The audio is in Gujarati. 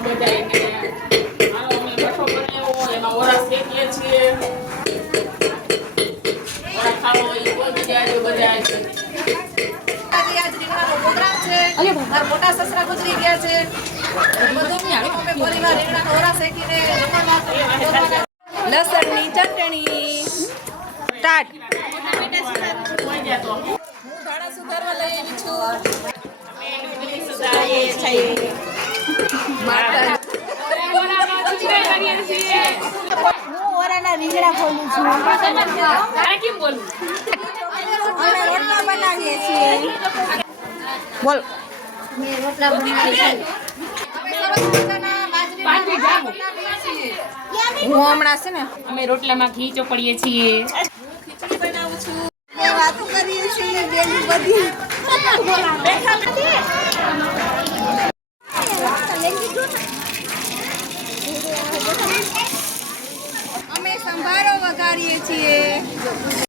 બધાને હાલો અમે બઠો બનાવ્યો એમાં ઓરા શેકીએ છીએ ઓરા ખાવો એ કોઈ બીજા આજે બધા છે આજ રીંગણાનો પ્રોગ્રામ છે મારા મોટા સસરા ગુજરી ગયા છે બધું અમે પરિવાર રીંગણાનો ઓરા શેકીને જમવાના લસણની ચટણી સ્ટાર્ટ કોઈ જાતો હું ધાણા સુધારવા લઈ આવી છું સુધારીએ છીએ માતા હું ઓરાના રીંગણા ખોલું છું કેમ બોલું અમે રોટલા બનાવીએ છીએ બોલ મેં રોટલા બનાવીએ છીએ અમે સરસ મજાના બાજરીના રોટલા બનાવીએ છીએ હું હમણાં છે ને અમે રોટલામાં ઘી ચોપડીએ છીએ ખીચડી બનાવું છું અમે વાતો કરીએ છીએ બેની બધી અમે સંભારો વઘારીએ છીએ